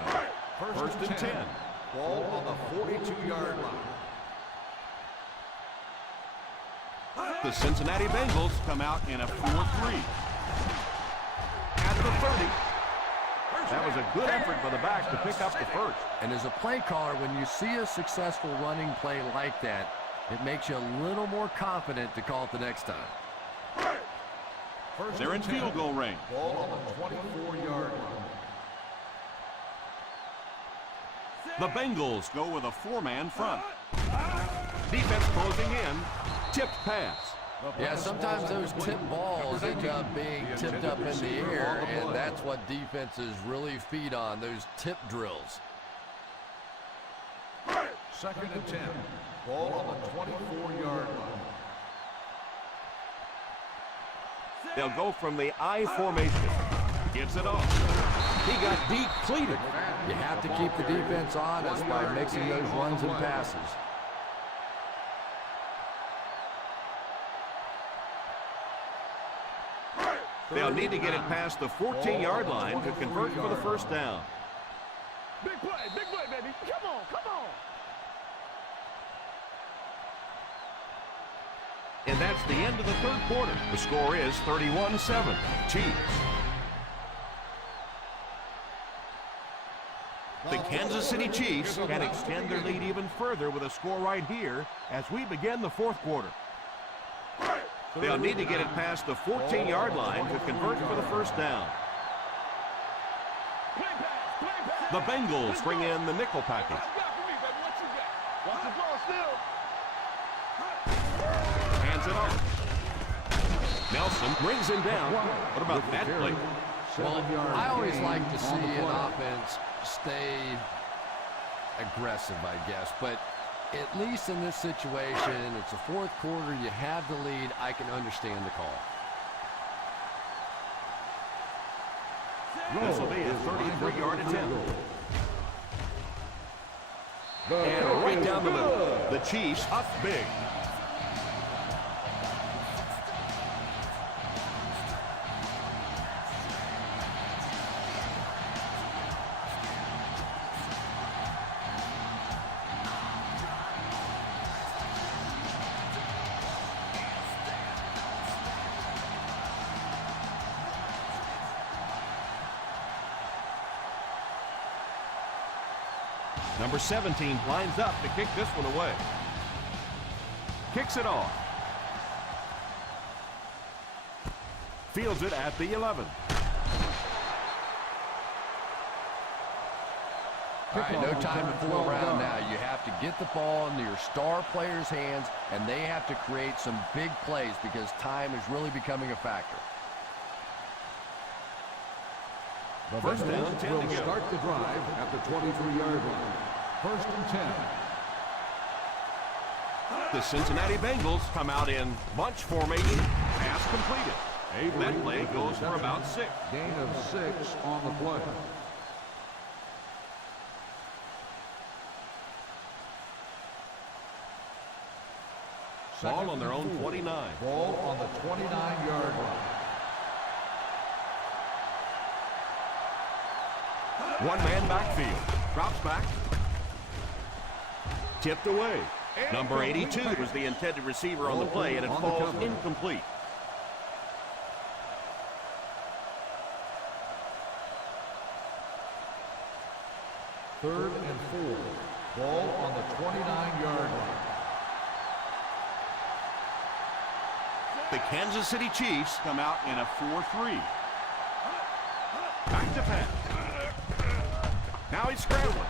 First and 10. Ball on the 42-yard line. The Cincinnati Bengals come out in a 4-3. At the 30. That was a good effort by the backs to pick up the first. And as a play caller, when you see a successful running play like that, it makes you a little more confident to call it the next time. They're in field goal range. Ball on the 24-yard line. The Bengals go with a 4-man front. Defense closing in. Tipped pass. Yeah, sometimes those tipped balls end up being tipped up in the air, and that's what defenses really feed on, those tip drills. Second and 10. Ball on the 24-yard line. They'll go from the I formation. Gives it off. He got depleted. You have to keep the defense honest by mixing those runs and passes. They'll need to get it past the 14-yard line to convert for the first down. Big play, baby. Come on, come on. And that's the end of the third quarter. The score is 31-7. Chiefs. City Chiefs Can extend their lead even further with a score right here as we begin the fourth quarter. They'll need to get it past the 14-yard line to convert for the first down. The Bengals bring in the nickel package. Hands it off. Nelson brings him down. What about that play? Well, I always like to see an offense stay aggressive, I guess. But at least in this situation, it's the fourth quarter. You have the lead. I can understand the call. This will be a 33-yard attempt. And right down the middle. The Chiefs up big. Number 17 lines up to kick this one away. Kicks it off. Fields it at the 11. All right, no time to fool around now. You have to get the ball into your star players' hands, and they have to create some big plays because time is really becoming a factor. The First down, Bengals 10 to will go. start the drive at the 23-yard line. First and 10. The Cincinnati Bengals come out in bunch formation. Pass completed. That play goes for about 6. Gain of 6 on the play. Ball on their own 29. Ball on the 29-yard line. One-man backfield. Drops back. Tipped away. Number 82 was the intended receiver on the play, and it falls incomplete. Third and 4. Ball on the 29-yard line. The Kansas City Chiefs come out in a 4-3. Back to pass. Now he's scrambling.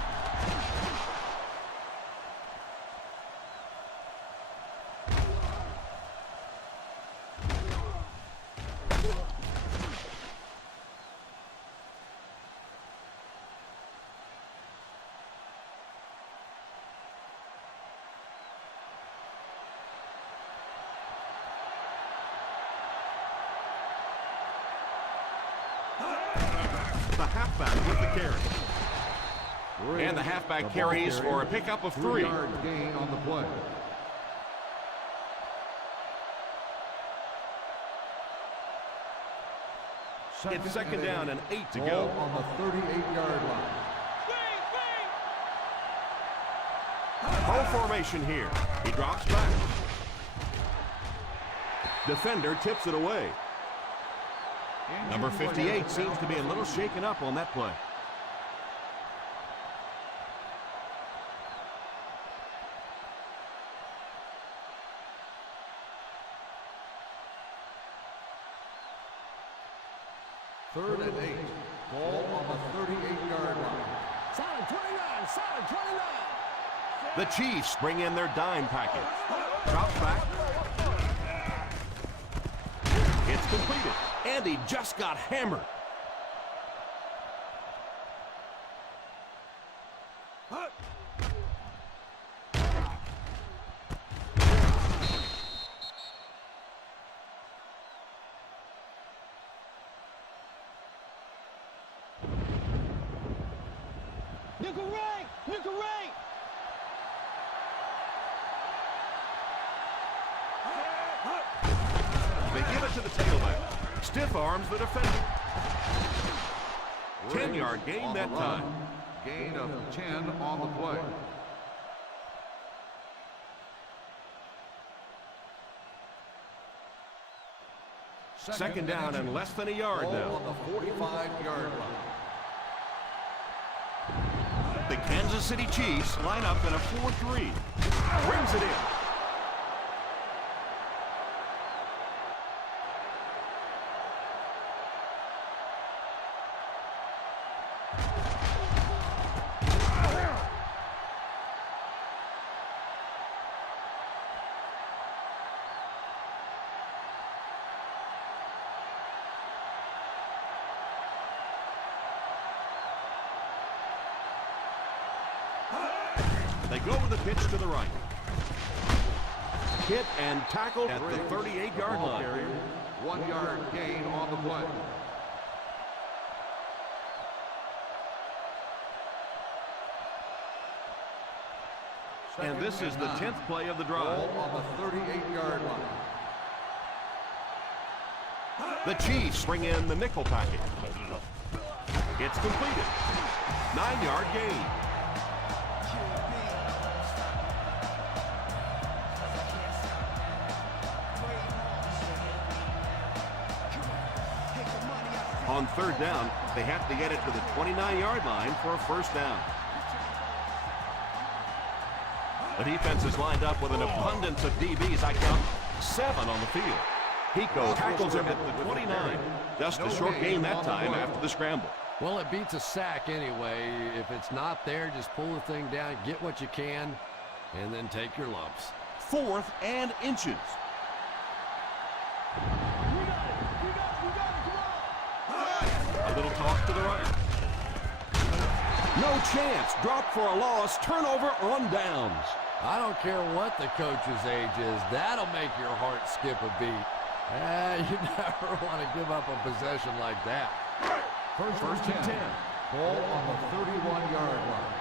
The halfback with the carry. And the halfback carries for a pickup of 3. 3-yard gain on the play. It's second down and 8 to Ball go. on the 38-yard line. Hole formation here. He drops back. Defender tips it away. Number 58 seems to be a little shaken up on that play. Third and 8. Ball on the 38-yard line. Solid 29, solid 29. The Chiefs bring in their dime package. Drops back. It's completed. And he just got hammered. Nickel right, nickel right. They give it to the tailback. Stiff arms the defender. 10-yard gain that time. Gain of 10 on the play. Second down and less than a yard Ball now. on the 45-yard line. The Kansas Kansas City Chiefs line up in a 4-3. Brings it in. They go with the pitch to the right. Hit and tackled at the 38-yard line. 1 yard gain on the play. And this is the 10th play of the drive. Ball on the 38-yard line. The Chiefs bring in the nickel package. It's completed. 9-yard gain. On third down, they have to get it to the 29-yard line for a first down. The defense is lined up with an abundance of DBs. I count 7 on the field. Pico tackles him at the 29. Just a short gain that time after the scramble. Well, it beats a sack anyway. If it's not there, just pull the thing down, get what you can, and then take your lumps. 4th and inches. A little toss to the right. No chance. Drop for a loss. Turnover on downs. I don't care what the coach's age is. That'll make your heart skip a beat. You never want to give up a possession like that. First and 10. Ball on the 31-yard line.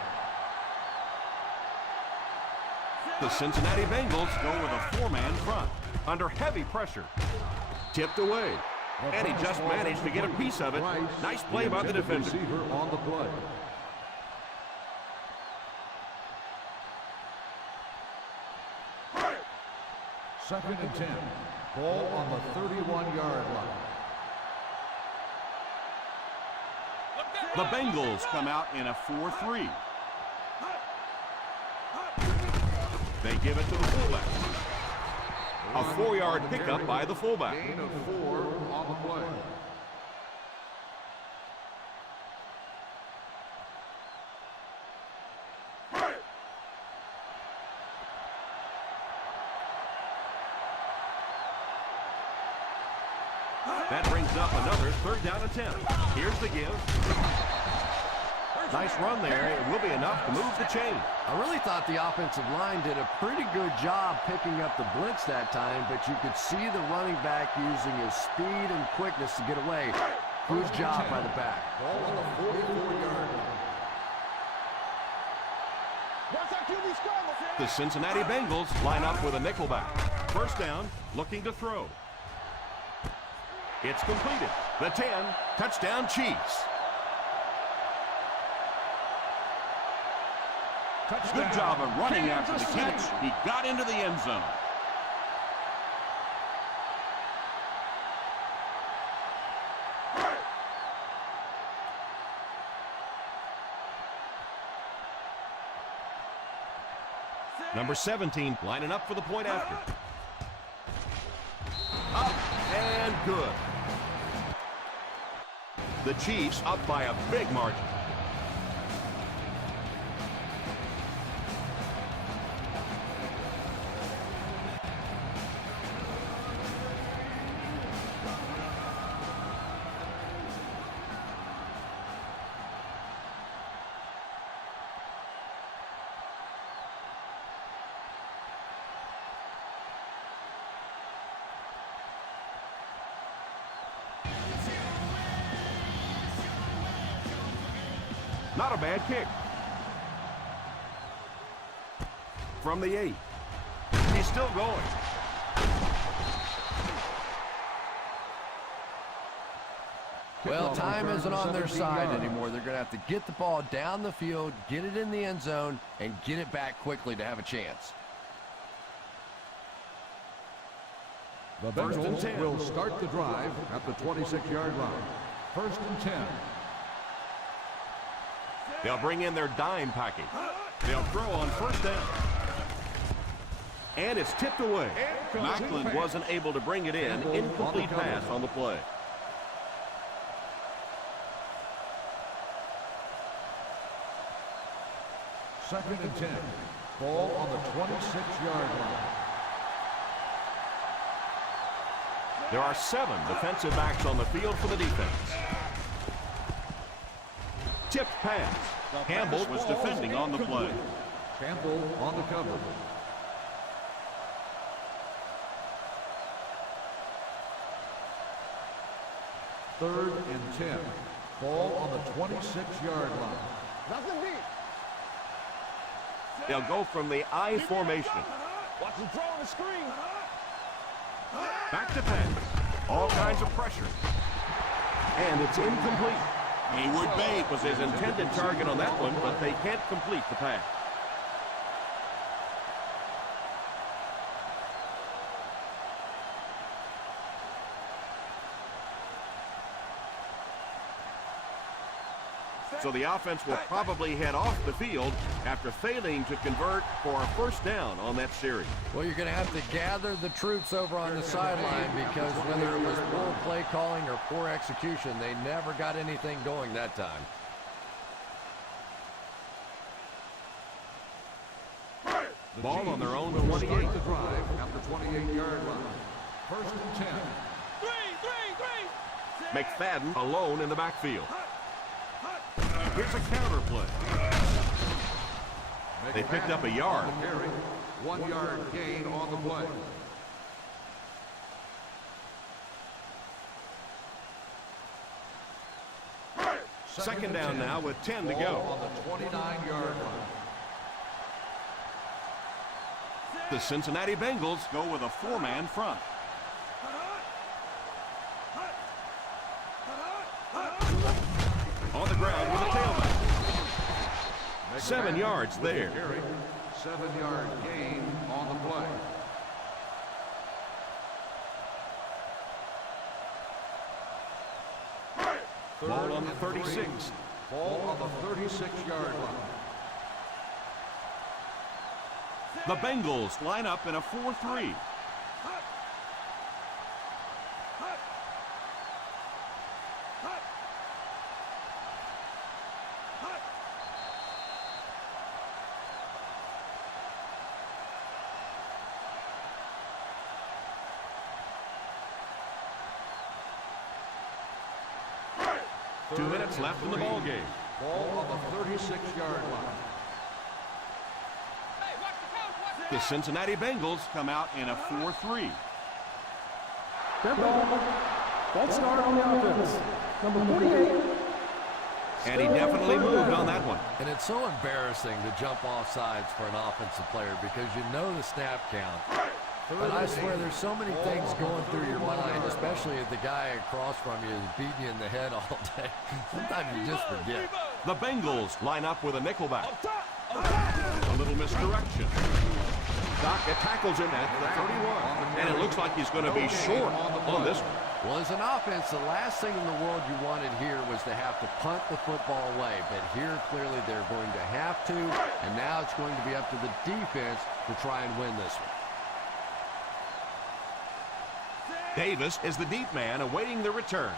The Cincinnati Bengals go with a 4-man front under heavy pressure. Tipped away. And he just managed to get a piece of it. Nice play by the defender. Receiver on the play. Second and 10. Ball on the 31-yard line. The Bengals come out in a 4-3. They give it to the fullback. A 4-yard pickup by the fullback. Gain of 4 on the play. That brings up another third down attempt. Here's the give. Nice run there. It will be enough to move the chain. I really thought the offensive line did a pretty good job picking up the blitz that time, but you could see the running back using his speed and quickness to get away. Good job by the back. Ball on the 44-yard line. The Cincinnati Bengals line up with a nickelback. First down, looking to throw. It's completed. The 10, touchdown Chiefs. Good job of running after the catch. He got into the end zone. Number 17 lining up for the point after. Up and good. The Chiefs up by a big margin. Not a bad kick. From the 8. He's still going. Well, time isn't on their side anymore. They're going to have to get the ball down the field, get it in the end zone, and get it back quickly to have a chance. The Bengals will start the drive at the 26-yard line. First and 10. They'll bring in their dime package. They'll throw on first down. And it's tipped away. Macklin wasn't able to bring it in. Incomplete pass on the play. Second and 10. Ball on the 26-yard line. There are 7 defensive backs on the field for the defense. Tipped pass. Campbell was defending on the play. Campbell on the cover. Third and 10. Ball on the 26-yard line. Nothing deep. They'll go from the I formation. Watch him throw on the screen. Back to pass. All kinds of pressure. And it's incomplete. Hayward Bay was his intended target on that one, but they can't complete the pass. So the offense will probably head off the field after failing to convert for a first down on that series. Well, you're going to have to gather the troops over on the sideline because whether it was poor play calling or poor execution, they never got anything going that time. Ball on their own 28. Start the drive at the 28-yard line. First and 10. McFadden alone in the backfield. Here's a counter play. They picked up a yard. 1-yard gain on the play. Second down now with 10 to go. On the 29-yard line. The Cincinnati Bengals go with a 4-man front. On the ground with a tailback. 7 yards there. 7-yard gain on the play. Ball on the 36. Ball on the 36-yard line. The Bengals line up in a 4-3. Two minutes left in the ball game. Ball on the 36-yard line. The Cincinnati Bengals come out in a 4-3. Fair ball. False start on the offense. Number 48. And he definitely moved on that one. And it's so embarrassing to jump off sides for an offensive player because you know the snap count. But I swear there's so many things going through your mind, especially if the guy across from you is beating you in the head all day. Sometimes you just forget. The Bengals line up with a nickelback. A little misdirection. Doc tackles him at the 31. And it looks like he's going to be short on this one. Well, as an offense, the last thing in the world you wanted here was to have to punt the football away. But here, clearly, they're going to have to. And now it's going to be up to the defense to try and win this one. Davis is the deep man awaiting the return.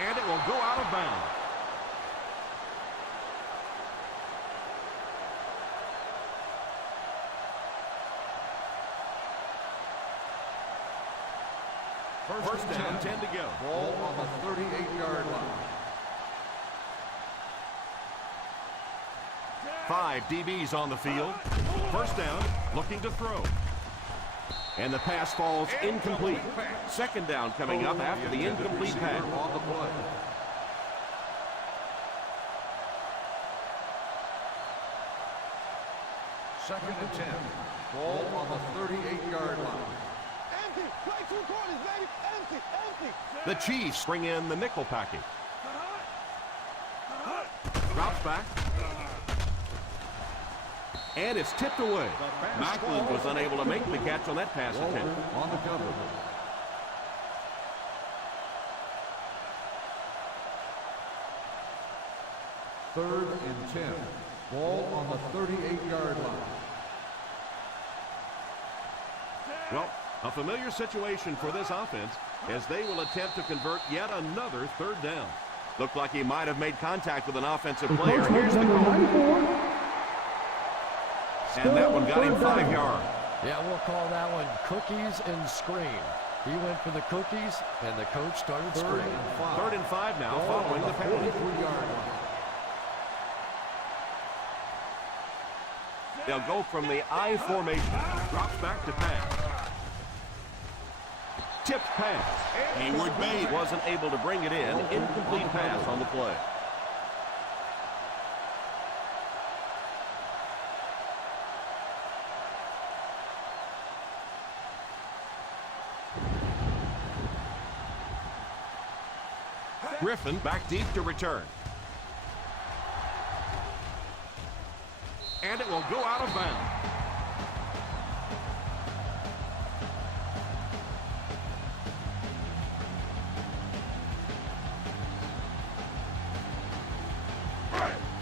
And it will go out of bounds. First down, 10 to go. Ball on the 38-yard line. 5 DBs on the field. First down, looking to throw. And the pass falls incomplete. Second down coming up after the incomplete pass. On the play. Second and 10. Ball on the 38-yard line. Empty. Play 2 quarters, baby. Empty. Empty. The Chiefs bring in the nickel package. Drops back. And it's tipped away. Macklin was unable to make the catch on that pass attempt. On the cover. Third and 10. Ball on the 38-yard line. Well, a familiar situation for this offense as they will attempt to convert yet another third down. Looked like he might have made contact with an offensive player. Here's the call. And that one got him 5 yards. Yeah, we'll call that one cookies and scream. He went for the cookies, and the coach started screaming. 3rd and 5 now following the penalty. 43-yard line. They'll go from the I formation. Drops back to pass. Tipped pass. Hayward Bay wasn't able to bring it in. Incomplete pass on the play. Griffin back deep to return. And it will go out of bounds.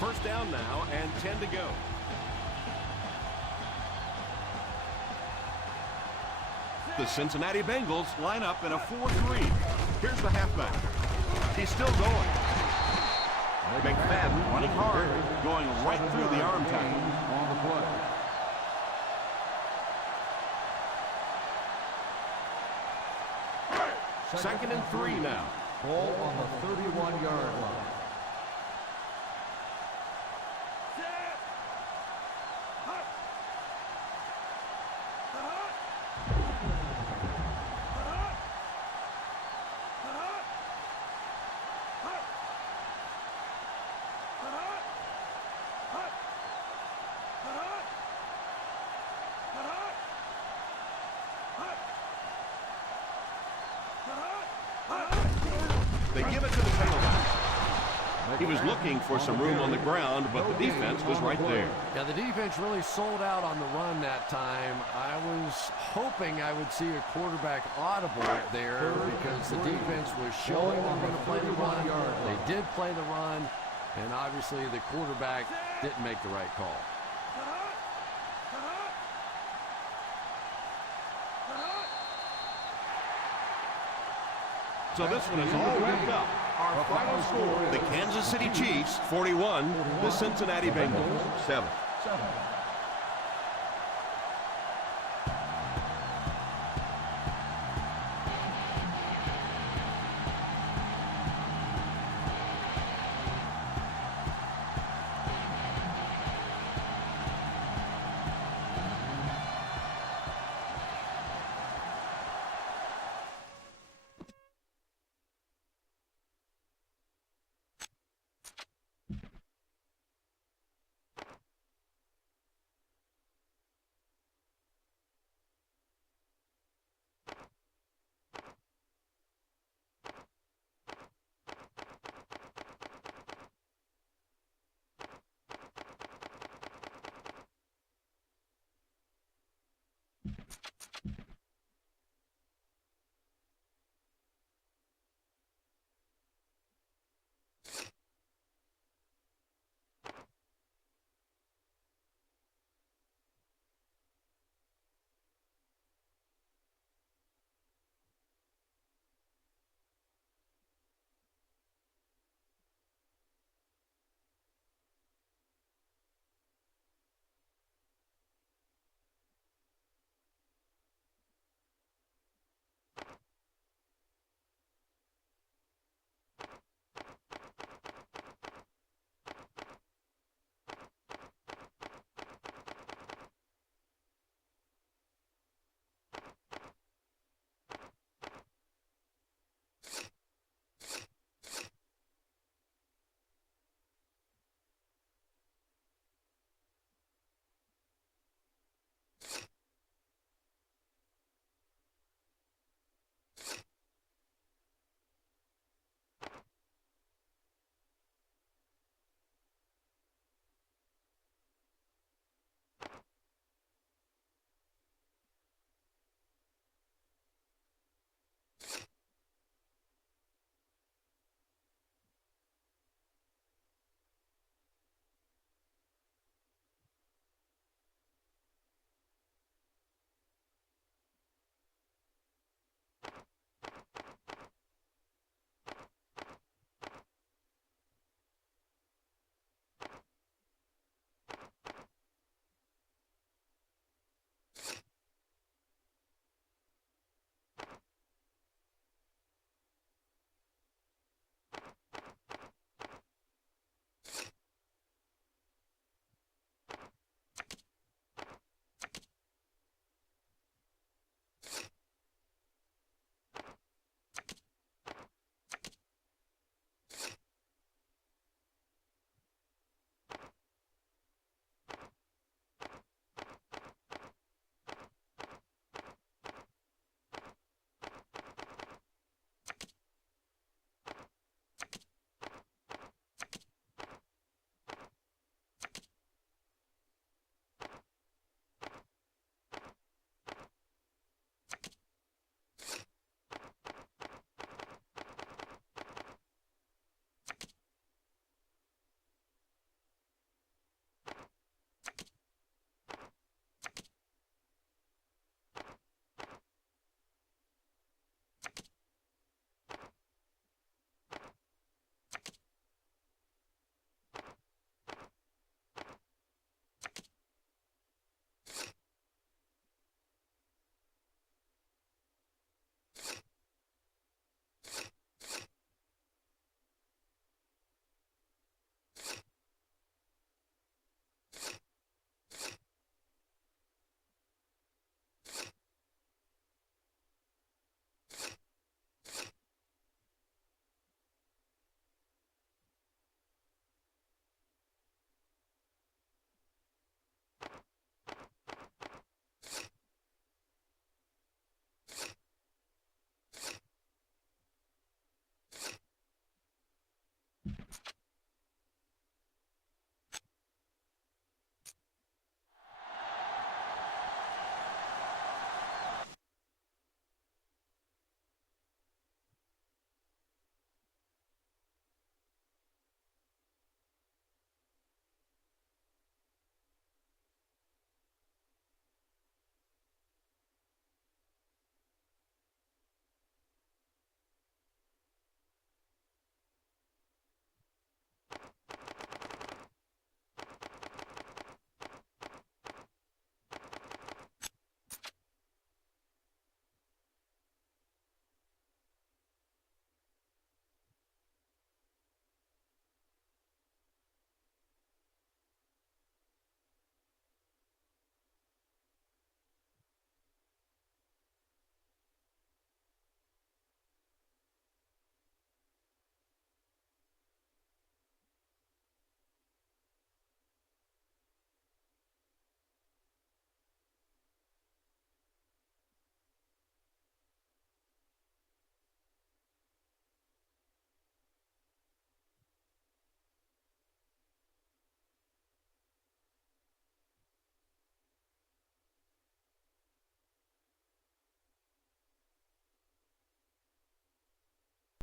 First down now and 10 to go. The Cincinnati Bengals line up in a 4-3. Here's the halfback. He's still going. McFadden running hard, going right through the arm tackle. On the play. Second and 3 now. Ball on the 31-yard line. They give it to the tailback. He was looking for some room on the ground, but the defense was right there. Yeah, the defense really sold out on the run that time. I was hoping I would see a quarterback audible there because the defense was showing they're going to play the run. They did play the run, and obviously the quarterback didn't make the right call. So this one is all wrapped up. Our final score, the Kansas City Chiefs 41, the Cincinnati Bengals 7.